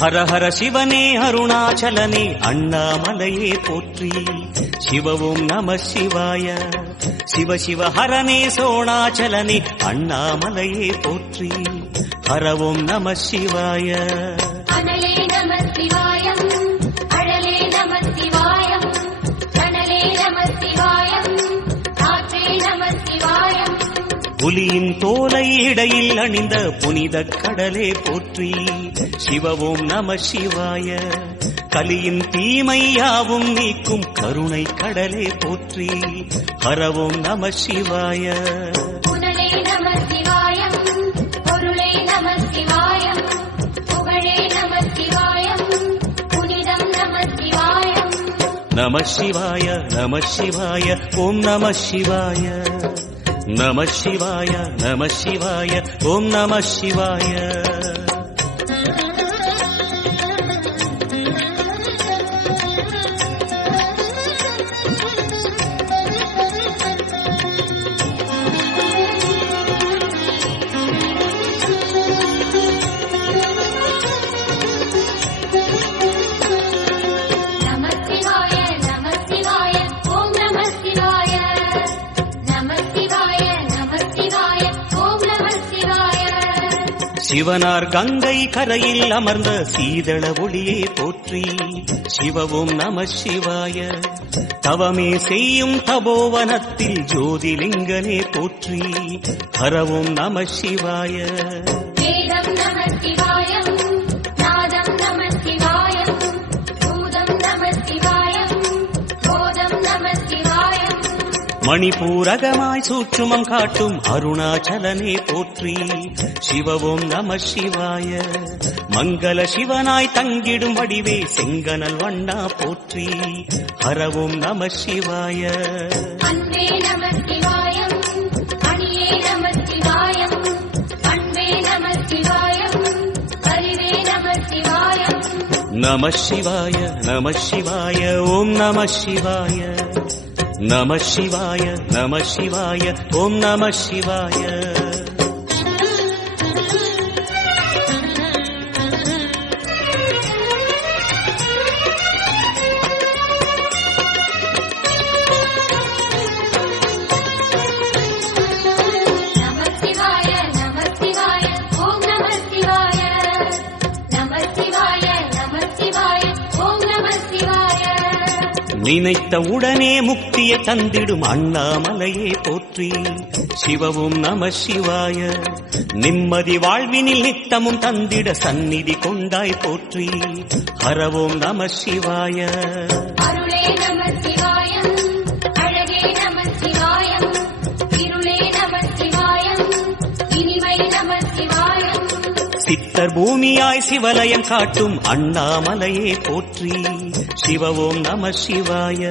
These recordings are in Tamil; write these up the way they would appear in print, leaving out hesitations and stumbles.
ஹர ஹர சிவனே அருணாச்சலனே அண்ணாமலையே போற்றி. சிவவும் நம சிவாய. சிவ சிவ ஹரனே சோணாச்சலனே அண்ணாமலையே போற்றி. ஹரவும் நம சிவாய. அனலே நம சிவாயம், அழலே நம சிவாயம், கனலே நம சிவாயம், காற்றே நம சிவாயம். புலியின் தோலை இடையில் அணிந்த புனித கடலே போற்றி. சிவவும் நம சிவாய. கலியின் தீமையாவும் நீக்கும் கருணை கடலே போற்றி. ஹரவும் நம சிவாய. புனலே நம சிவாயம், பொருளே நம சிவாயம், புகழே நம சிவாயம், புனிதம் நம சிவாயம். நம சிவாய நம சிவாய ஓம் நம சிவாய. நம சிவாய நம சிவாய ஓம் நம சிவாய. சிவனார் கங்கை கரையில் அமர்ந்த சீதள ஒளியே போற்றி. சிவவும் நம சிவாய. தவமே செய்யும் தபோவனத்தில் ஜோதிலிங்கனே போற்றி. ஹரவும் நம சிவாய. வேதம் நம சிவாயம், நாதம் நம சிவாயம், பூதம் நம சிவாயம், போதம் நம சிவாயம். மணிபூரகமாய் சூட்சுமம் காட்டும் அருணாச்சலனே போற்றி. சிவவும் நம சிவாய. மங்கள சிவனாய் தங்கிடும் வடிவே செங்கனல் வண்ணா போற்றி. ஹரவும் நம சிவாய. அன்பே நம சிவாயம், அணியே நம சிவாயம், அன்பே நம சிவாயம், அறிவே நம சிவாயம். நம சிவாய நம சிவாய ஓம் நம சிவாய. நம சிவாய நம சிவாய ஓம் நம சிவாய. நினைத்த உடனே முக்திய தந்திடும் அண்ணாமலையே போற்றி. சிவவும் நம சிவாய. நிம்மதி வாழ்வினில் நித்தமும் தந்திட சந்நிதி கொண்டாய் போற்றி. ஹரவும் நம சிவாய. அருளே நம சிவாயம், அழகே நம சிவாயம், இருளே நம சிவாயம், இனிமை நம சிவாயம். சித்தர் பூமியாய் சிவலயம் காட்டும் அண்ணாமலையே போற்றி. சிவவும் நம சிவாய.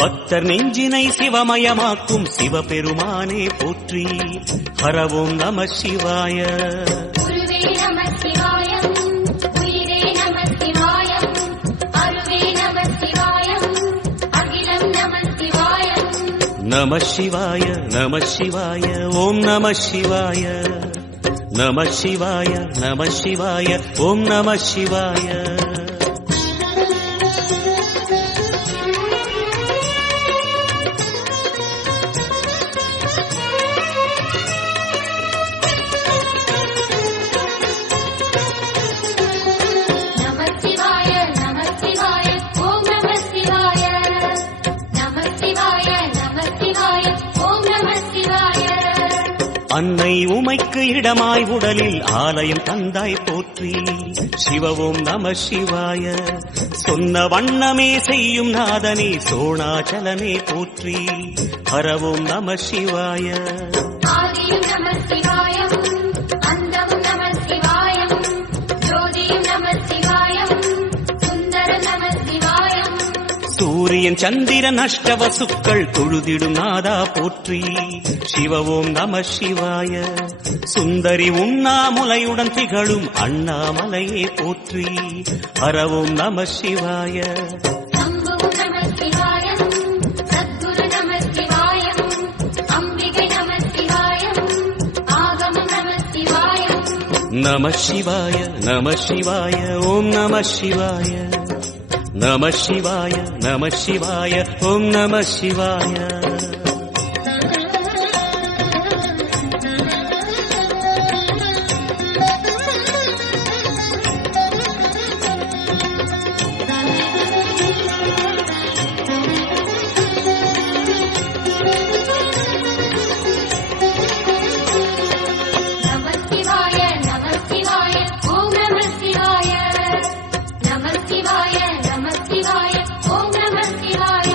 பக்தர் நெஞ்சினை சிவமயமாக்கும் சிவபெருமானே போற்றி. ஹரவும் நம சிவாய. குருவே நம சிவாயம், உயிரே நம சிவாயம், அருவே நம சிவாயம், அகிலம் நம சிவாயம். நம சிவாய நம சிவாய ஓம் நம சிவாய. நம சிவாய நம சிவாய ஓம் நம சிவாய. அன்னை உமைக்கு இடமாய் உடலில் ஆலயம் தந்தாய் போற்றி. சிவவும் நம சிவாய. சொன்ன வண்ணமே செய்யும் நாதனே சோணாச்சலனே போற்றி. ஹரவும் நம சிவாய. ஆதியும் நமசிவாயம் அந்தமும் நமசிவாயம் ஜோதியும் நமசிவாயம் சுந்தர நமசிவாயம் சூரியன் சந்திரன் அஷ்டவசுக்கள் தொழுதிடும் நாதா போற்றி சிவ ஓம் நம சிவாய சுந்தரி உண்ணாமுலையுடன் திகழும் அண்ணாமலையே போற்றி ஹர ஓம் நம சிவாய சம்புவும் நமசிவாயம் சத்குரு நமசிவாயம் அம்பிகை நமசிவாயம் ஆகமம் நமசிவாயம் நம சிவாய நம சிவாய ஓம் நம சிவாய நம சிவாய நம சிவாய ஓம் நம சிவாய நமசிவாய நமசிவாய ஓம் நமசிவாய நமசிவாய நமசிவாய ஓம் நமசிவாய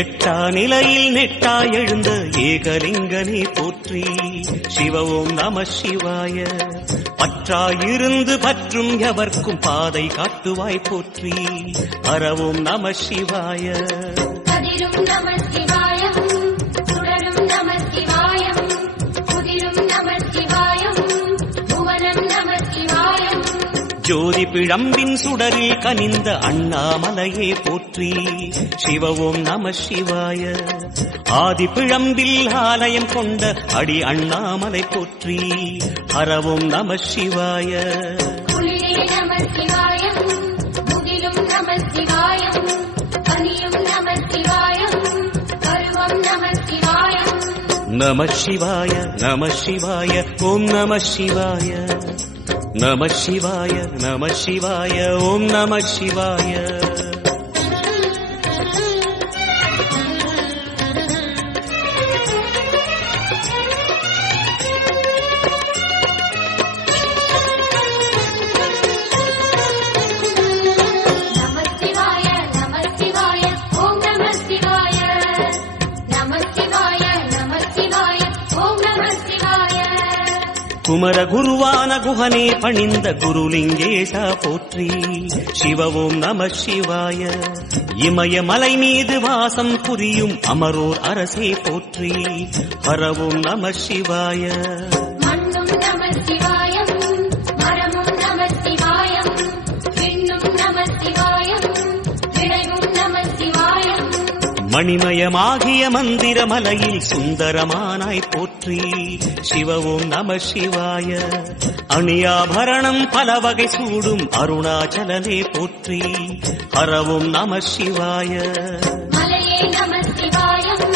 எட்டா நிலையில் நெட்டா எழுந்த ஏகலிங்கனே போற்றி சிவ ஓம் நம சிவாய பற்றாயிருந்து பற்றும் எவர்க்கும் பாதை காட்டுவாய் போற்றி ஹர ஓம் நம சிவாய கதிரும் நமசிவாயம் சுடரும் நமசிவாயம் குதிரும் நமசிவாயம் புவனம் நமசிவாயம் ஜோதி பிழம்பின் சுடரில் கனிந்த அண்ணாமலையே போற்றி சிவ ஓம் நம சிவாய ஆதி பிழம்பில் ஆலயம் கொண்ட அடி அண்ணாமலை போற்றி ஹர ஓம் நம சிவாய குளிரே நமசிவாயம் முகிலும் நமசிவாயம் கனியும் நமசிவாயம் கருவம் நமசிவாயம் நம சிவாய நம சிவாய ஓம் நம சிவாய நம சிவாய நம சிவாய ஓம் நம சிவாய நமசிவாய நமசிவாய ஓம் நமசிவாய நமசிவாய நமசிவாய ஓம் நமசிவாய குமர குருவான குஹனே பணிந்த குருலிங்கேசா போற்றி சிவ ஓம் நம சிவாய இமயமலை மீது வாசம் புரியும் அமரோர் அரசே போற்றி ஹர ஓம் நம சிவாய மண்ணும் நமசிவாயம் மரமும் நமசிவாயம் விண்ணும் நமசிவாயம் விளைவும் நமசிவாயம் மணிமயமாகிய மந்திரமலையில் சுந்தரமானாய் போற்றி சிவ ஓம் நம சிவாய அணியாபரணம் பல வகை சூடும் அருணாச்சலனே போற்றி ஹர ஓம் நம சிவாய மலையே நமசிவாயம்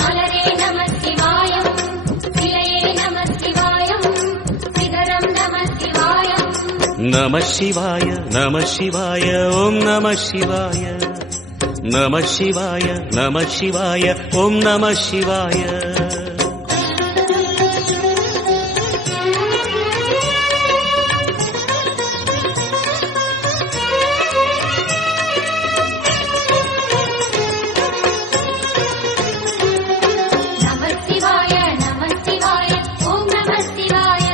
மலரே நமசிவாயம் சிலையே நமசிவாயம் சிகரம் நமசிவாயம் நம சிவாய நம சிவாய ஓம் நம சிவாய நம சிவாய நம சிவாய ஓம் நம சிவாய நமசிவாய நமசிவாய ஓம் நமசிவாய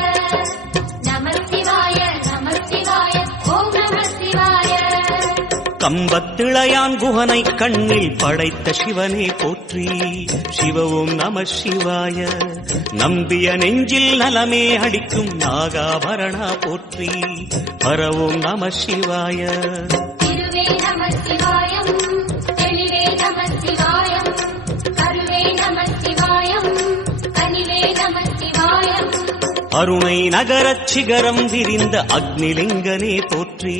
நமசிவாய நமசிவாய ஓம் நமசிவாய கம்பத்திளையான் குஹனை கண்ணில் படைத்த சிவனே போற்றி சிவ ஓம் நம சிவாய நம்பிய நெஞ்சில் நலமே அடிக்கும் நாகாபரணா போற்றி ஹர ஓம் நம சிவாய திருவே நமசிவாயம் தெளிவே நமசிவாயம் கருவே நமசிவாயம் கனிவே நமசிவாயம் அருணை நகரச் சிகரம் விரிந்த அக்னிலிங்கனே போற்றி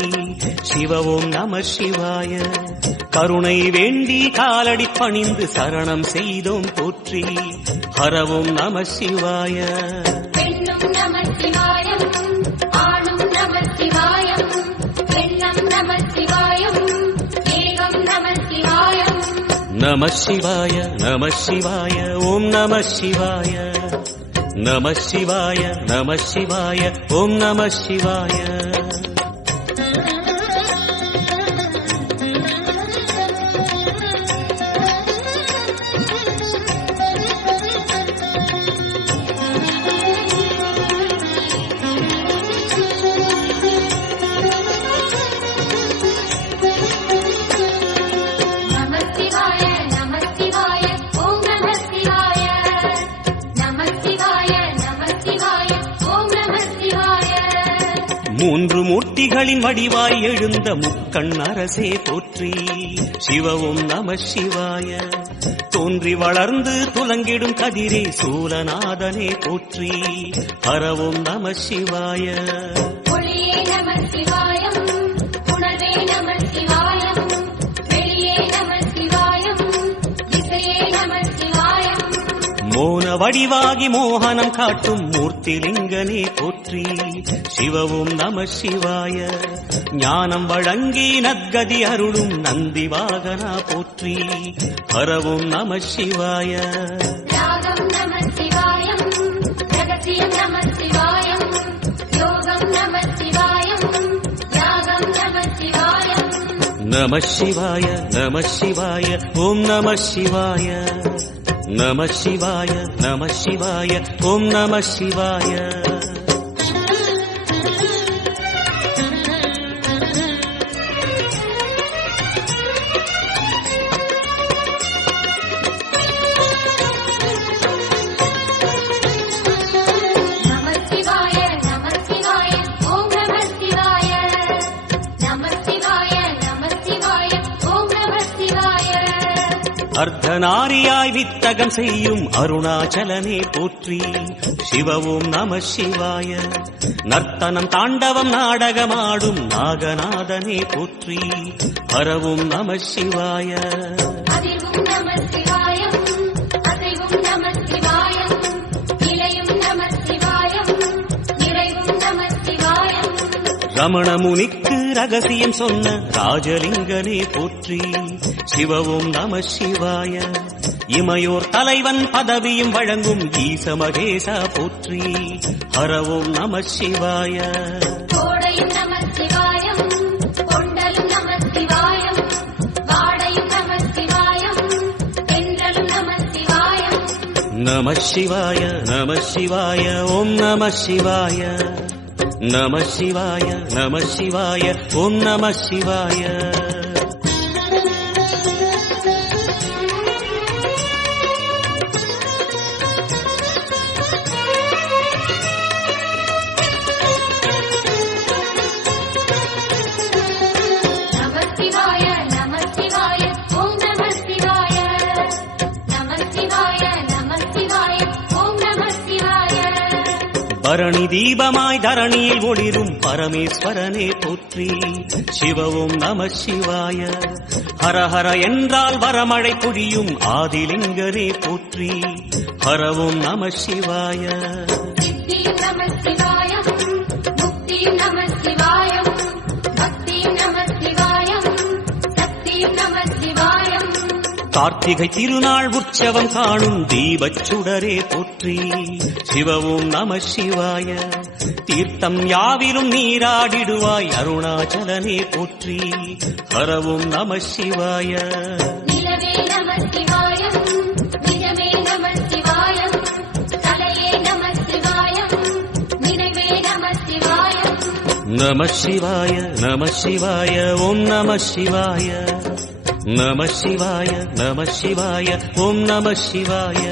சிவ ஓம் நம சிவாய கருணை வேண்டி காலடி பணிந்து சரணம் செய்தோம் போற்றி ஹர ஓம் நம சிவாய பெண்ணும் நமசிவாயம் ஆணும் நமசிவாயம் பெண்ணம் நமசிவாயம் ஏகம் நமசிவாயம் நம சிவாய நம சிவாய ஓம் நம சிவாய நம சிவாய நம சிவாய ஓம் நம சிவாய மூன்று மூர்த்திகளின் வடிவாய் எழுந்த முக்கண் அரசே போற்றி. சிவவும் நம சிவாய. தோன்றி வளர்ந்து துலங்கிடும் கதிரே சூலநாதனே போற்றி. ஹரவும் நம சிவாய. ஒளியே நம சிவாயம், உணர்வே நம சிவாயம், வெளியே நம சிவாயம், இசையே நம சிவாயம். மோன வடிவாகி மோகனம் காட்டும் மூர்த்திலிங்கனே போற்றி. சிவவும் நம சிவாய. ஞானம் வழங்கி நற்கதி அருளும் நந்தி வாகனா போற்றி. ஹரவும் நம சிவாய. ராகம் நம சிவாயம், ரகசியம் நம சிவாயம், யோகம் நம சிவாயம், யாகம் நம சிவாயம். நம சிவாய நம சிவாய ஓம் நம சிவாய. நம சிவாய நம சிவாய ஓம் நம சிவாய. நம சிவாய நம சிவாய ஓம் நம சிவாய. நம சிவாய நம சிவாய ஓம் நம சிவாய. அர்த்தநாரியாய் வித்தகம் செய்யும் அருணாச்சலனே போற்றி. சிவவும் நம சிவாய. நர்த்தனம் தாண்டவம் நாடகமாடும் நாகநாதனே போற்றி. ஹரவும் நம சிவாய. அதிவும் நம சிவாயம், அசைவும் நம சிவாயம், நிலையும் நம சிவாயம், நிறைவும் நம சிவாயம். ரமண முனிக்கு ரகசியம் சொன்ன ராஜலிங்கனே போற்றி. சிவவும் நம சிவாய. இமையோர் தலைவன் பதவியும் வழங்கும் ஈச மகேசா போற்றி. ஹரவும் நம சிவாய. கோடையும் நம சிவாயம், கொண்டலும் நம சிவாயம், வாடையும் நம சிவாயம், தென்றலும் நம சிவாயம். நம சிவாய நம சிவாய ஓம் நம சிவாய. நம சிவாய நம சிவாய ஓம் நம சிவாய. நம சிவாய நம சிவாய ஓம் நம சிவாய. நம சிவாய நம சிவாய ஓம் நம சிவாய. பரணி தீபமாய் தரணியில் ஒளிரும் பரமேஸ்வரனே போற்றி. சிவவும் நம சிவாய. ஹரஹர என்றால் வரமழை பொழியும் ஆதிலிங்கரே போற்றி. ஹரவும் நம சிவாய. சித்தியும் நம சிவாயம், முக்தியும் நம சிவாயம், பக்தியும் நம சிவாயம், சக்தியும் நம சிவாயம். கார்த்திகை திருநாள் உற்சவம் காணும் தீபச் சுடரே போற்றி. சிவவும் நம சிவாய. தீர்த்தம் யாவிலும் நீராடிடுவாய் அருணாச்சலனே போற்றி. ஹரவும் நம சிவாய. நிலவே நம சிவாயம், நிஜமே நம சிவாயம், தலையே நம சிவாயம், நினைவே நம சிவாயம். நம சிவாய நம சிவாய ஓம் நம சிவாய. நம சிவாய நம சிவாய ஓம் நம சிவாய.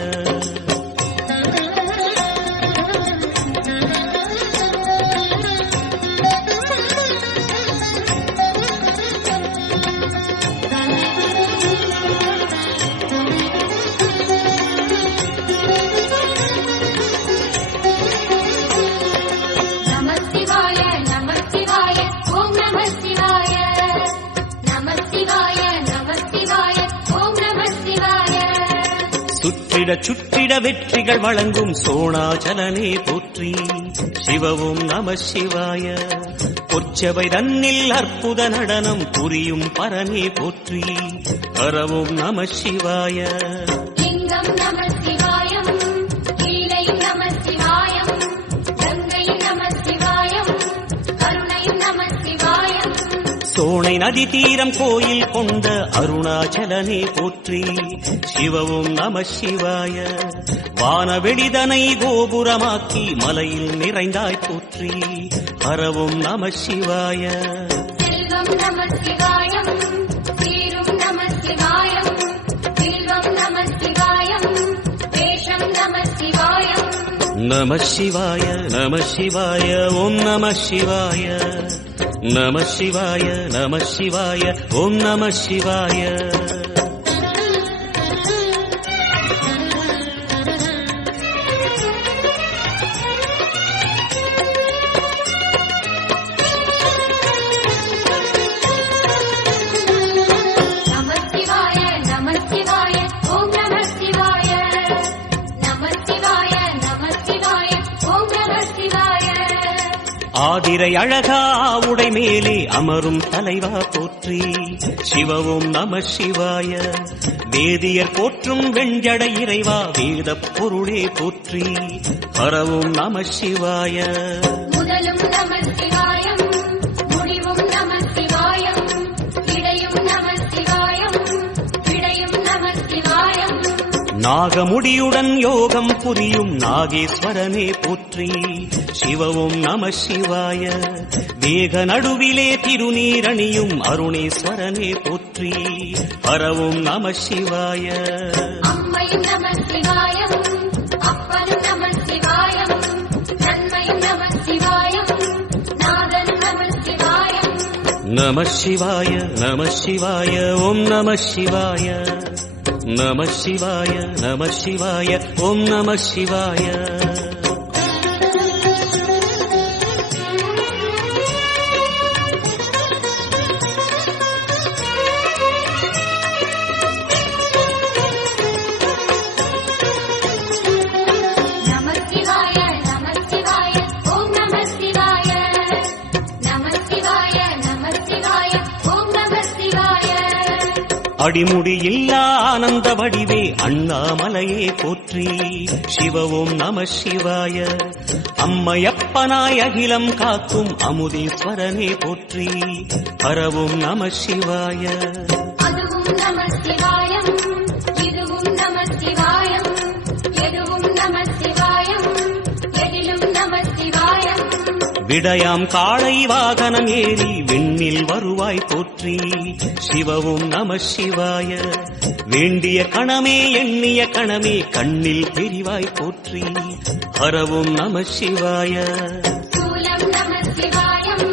நம சிவாய நம சிவாய ஓம் நம சிவாய. நம சிவாய நம சிவாய ஓம் நம சிவாய. சுற்றிட சுற்றிட வெற்றிகள் வழங்கும் சோணாச்சலனே போற்றி. சிவவும் நம சிவாய. பொற்சபை தன்னில் அற்புத நடனம் புரியும் பரனே போற்றி. ஹரவும் நம சிவாய. லிங்கம் நம சிவாயம், லீலையும் நம சிவாயம், கங்கையும் நம சிவாயம், கருணையும் நம சிவாயம். சோனை நதி தீரம் கோயில் கொண்ட அருணாச்சலனே போற்றி. சிவவும் நம சிவாய. வானவெளிதனை கோபுரமாக்கி மலையில் நிறைந்தாய் போற்றி. ஹரவும் நம சிவாய. செல்வம் நம சிவாயம், சீரும் நம சிவாயம், செல்வம் நம சிவாயம், வேஷம் நம சிவாயம். நம சிவாய நம சிவாய ஓம் நம சிவாய நம சிவாய நம சிவாய ஓம் நம சிவாய ஆதிரை அழகா உடை மேலே அமரும் தலைவா போற்றி சிவவும் நம சிவாய வேதியர் போற்றும் வெஞ்சடை இறைவா வேத பொருளே போற்றி பரவும் நம சிவாய முதலும் நம சிவாயம் முடிவும் நம சிவாயம் இடையும் நம சிவாயம் விடையும் நம சிவாயம் நாகமுடியுடன் யோகம் புரியும் நாகேஸ்வரனே போற்றி சிவவும் நம சிவாய வேக நடுவிலே திருநீரணியும் அருணேஸ்வரனே போற்றி பரவும் நம சிவாய அம்மையும் நம சிவாயம் அப்பனும் நம சிவாயம் நன்மையும் நம சிவாயம் நாதன் நம சிவாயம் நம சிவாய நம சிவாய ஓம் நம சிவாய நம சிவாய நம சிவாய ஓம் நம சிவாய அடிமுடியில்லா ஆனந்த வடிவே அண்ணாமலையே போற்றி சிவவும் நம சிவாய அம்மையப்பனாய் அகிலம் காக்கும் அமுதீஸ்வரனே போற்றி பரவும் நம சிவாய அதுவும் நம சிவாயம் இதுவும் நம சிவாயம் எதுவும் நம சிவாயம் எதிலும் நம சிவாயம் விடயாம் காளை வாகனம் ஏறி விண்ணில் வருவாய் போற்றி சிவவும் நம சிவாய வேண்டிய கணமே எண்ணிய கணமே கண்ணில் தெரிவாய் போற்றி பரவும் நம சிவாய சூலம் நம சிவாயம்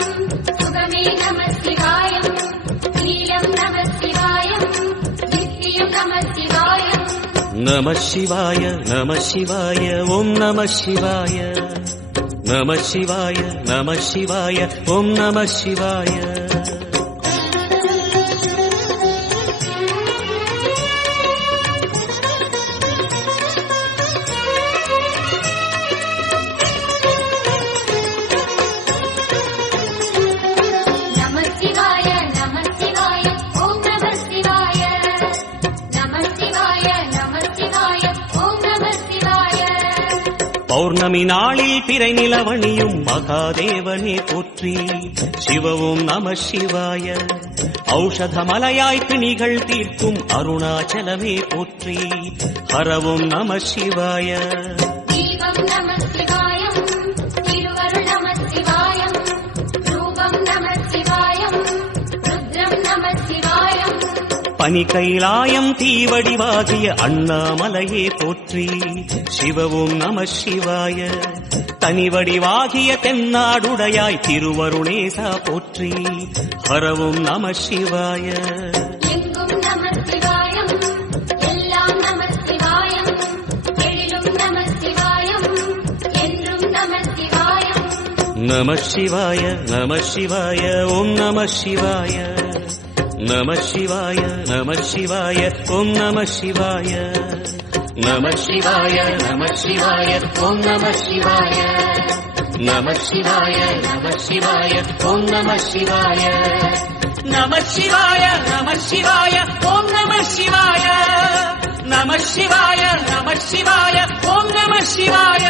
சுகமே நம சிவாயம் நீலம் நம சிவாயம் நித்தியம் நம சிவாயம் நம சிவாய நம சிவாய ஓம் நம சிவாய நம சிவாய நம சிவாய ஓம் நம சிவாய பௌர்ணமி நாளில் பிறை நிலவணியும் மகாதேவனே போற்றி சிவவும் நம சிவாய ஔஷதமலையாய் பிணிகள் தீர்க்கும் அருணாச்சலமே போற்றி ஹரவும் நம சிவாய தீபம் நம சிவாயம் திருவருள் நம சிவாயம் ரூபம் நம சிவாயம் ருத்ரம் நம சிவாயம் பனி கைலாயம் தீவடிவாகிய அண்ணாமலையே போற்றி சிவவும் நம சிவாய தனிவடிவாகிய தென்னாடுடையாய் திருவருணேசா போற்றி ஹரவும் நம சிவாய எங்கும் நம சிவாயம் எல்லாம் நம சிவாயம் எழிலும் நம சிவாயம் என்றும் நம சிவாயம் நம சிவாய நம சிவாய ஓம் நம சிவாய நம சிவாய நம சிவாய ஓம் நம சிவாய நம சிவாய நம சிவாய ஓம் நம சிவாய நம சிவாய நம சிவாய ஓம் நம சிவாய நம சிவாய நம சிவாய ஓம் நம சிவாய நம சிவாய நம சிவாய ஓம் நம சிவாய